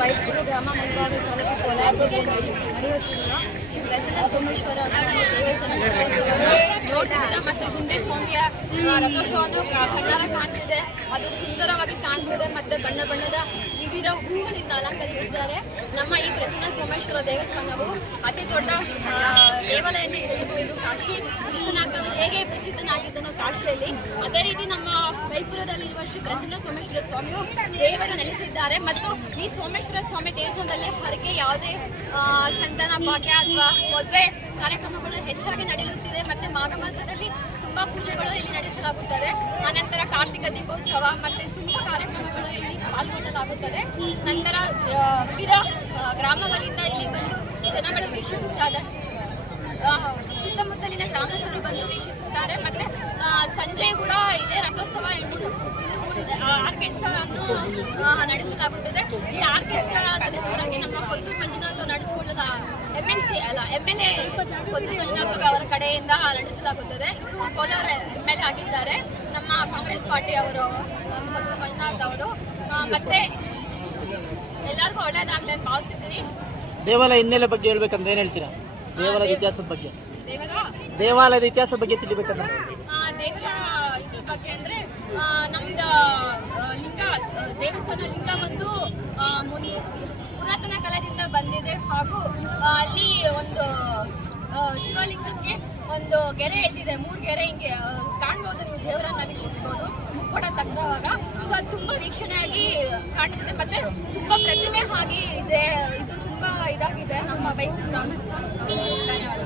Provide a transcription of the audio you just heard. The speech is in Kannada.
ಬೈಕೂರು ಗ್ರಾಮ ಮುಳಬಾಗಿಲು ತಾಲೂಕು ಕೋಲಾರ ಜಿಲ್ಲೆಯಲ್ಲಿ ನಡೆಯುತ್ತಿರುವ ಶ್ರೀ ಪ್ರಸನ್ನ ಸೋಮೇಶ್ವರ ಸ್ವಾಮಿ ದೇವಸ್ಥಾನ ನೋಡ್ತಿದ್ದೀರಾ. ಮತ್ತು ಗುಂಡೆ ಸ್ವಾಮಿಯ ರಥೋತ್ಸವವನ್ನು ಕಣ್ಣಾರ ಕಾಣ್ತಿದೆ. ಅದು ಸುಂದರವಾಗಿ ಕಾಣ್ತಿದೆ. ಮತ್ತು ಬಣ್ಣ ಬಣ್ಣದ ವಿವಿಧ ಹೂಗಳಿಂದ ಅಲಂಕರಿಸಿದ್ದಾರೆ. ನಮ್ಮ ಈ ಪ್ರಸನ್ನ ಸೋಮೇಶ್ವರ ದೇವಸ್ಥಾನವು ಅತಿ ದೊಡ್ಡ ದೇವಾಲಯ ಎಂದು ಹೇಳಬಹುದು. ಕಾಶಿ ವಿಶ್ವನಾಥ ಹೇಗೆ ಪ್ರಸಿದ್ಧನಾಗಿದ್ದನೋ ಕಾಶಿಯಲ್ಲಿ, ಅದೇ ರೀತಿ ನಮ್ಮ ಬೈಕೂರದಲ್ಲಿರುವ ಶ್ರೀ ಪ್ರಸನ್ನ ಸೋಮೇಶ್ವರ ಸ್ವಾಮಿಯು ದೇವರು ನೆಲೆಸಿದ್ದಾರೆ. ಮತ್ತು ಈ ಸೋಮೇಶ್ವರ ಸ್ವಾಮಿ ದೇವಸ್ಥಾನದಲ್ಲಿ ಹರಕೆ ಯಾವುದೇ ಸಂತಾನ ಭಾಗ್ಯ ಅಥವಾ ಮದುವೆ ಕಾರ್ಯಕ್ರಮಗಳು ಹೆಚ್ಚಾಗಿ ನಡೆಯುತ್ತಿದೆ. ಮತ್ತು ಮಾಘ ಮಾಸದಲ್ಲಿ ತುಂಬ ಪೂಜೆಗಳು ಇಲ್ಲಿ ನಡೆಸಲಾಗುತ್ತದೆ. ಆನಂತರ ಕಾರ್ತಿಕ ದೀಪೋತ್ಸವ ಮತ್ತು ತುಂಬ ಕಾರ್ಯಕ್ರಮಗಳು ಇಲ್ಲಿ ಪಾಲ್ಗೊಳ್ಳಲಾಗುತ್ತದೆ. ನಂತರ ವಿವಿಧ ಗ್ರಾಮಗಳಿಂದ ಇಲ್ಲಿ ಬಂದು ಜನಗಳು ವೀಕ್ಷಿಸುತ್ತಾರೆ. ಸುತ್ತಮುತ್ತಲಿನ ಗ್ರಾಮಸ್ಥರು ಬಂದು ವೀಕ್ಷಿಸುತ್ತಾರೆ. ಮತ್ತು ಸಂಜೆ ಕೂಡ ಇದೇ ರಥೋತ್ಸವ ಆರ್ಕೆಸ್ಟ್ರಾವನ್ನು ನಡೆಸಲಾಗುತ್ತದೆ. ಈ ಆರ್ಕೆಸ್ಟ್ರಾ ಸದಸ್ಯರಾಗಿ ನಮ್ಮ ಕೊತ್ತೂರು ಮಂಜುನಾಥ್ ನಡೆಸಿಕೊಳ್ಳದ MLA ಕೊತ್ತೂರು ಮಂಜುನಾಥ್ ಅವರ ಕಡೆಯಿಂದ ನಡೆಸಲಾಗುತ್ತದೆ. ಇವರು ಕೋಲಾರ MLA ಆಗಿದ್ದಾರೆ. ನಮ್ಮ ಕಾಂಗ್ರೆಸ್ ಪಾರ್ಟಿ ಅವರು ಕೊತ್ತೂರು ಮಂಜುನಾಥ್ ಅವರು. ಮತ್ತೆ ಎಲ್ಲರಿಗೂ ಒಳ್ಳೆಯದಾಗಲಿ ಅಂತ ಭಾವಿಸ್ತಿದ್ದೀನಿ. ದೇವಾಲಯ ಹಿನ್ನೆಲೆ ಬಗ್ಗೆ ಹೇಳ್ಬೇಕಂದ್ರೆ ಏನ್ ಹೇಳ್ತೀರಾ? ದೇವಾಲಯದ ಇತಿಹಾಸದ ಬಗ್ಗೆ, ದೇವಾಲಯದ ಇತಿಹಾಸದ ಬಗ್ಗೆ ತಿಳಿಬೇಕಂದ್ರೆ ದೇವರ ಇದ್ರ ಬಗ್ಗೆ ಅಂದ್ರೆ ನಮ್ದು ಲಿಂಗ ದೇವಸ್ಥಾನ ಲಿಂಗ ಒಂದು ಪುರಾತನ ಕಾಲದಿಂದ ಬಂದಿದೆ. ಹಾಗೂ ಅಲ್ಲಿ ಒಂದು ಶಿವಲಿಂಗಕ್ಕೆ ಒಂದು ಗೆರೆ ಎಳೆದಿದೆ, 3 ಗೆರೆ ಹಿಂಗೆ ಕಾಣ್ಬೋದು. ನೀವು ದೇವರನ್ನ ವೀಕ್ಷಿಸಬಹುದು ಮುಕ್ಕೋಡ ತೆಗೆದವಾಗ. ಸೊ ಅದು ತುಂಬಾ ವೀಕ್ಷಣೆಯಾಗಿ ಕಾಣ್ತದೆ. ಮತ್ತೆ ತುಂಬಾ ಪ್ರತಿಮೆ ಆಗಿ ಇದೆ. ಇದು ತುಂಬಾ ಇದಾಗಿದೆ ನಮ್ಮ ಬೈಕೂರು ಗ್ರಾಮಸ್ಥ. ಧನ್ಯವಾದ.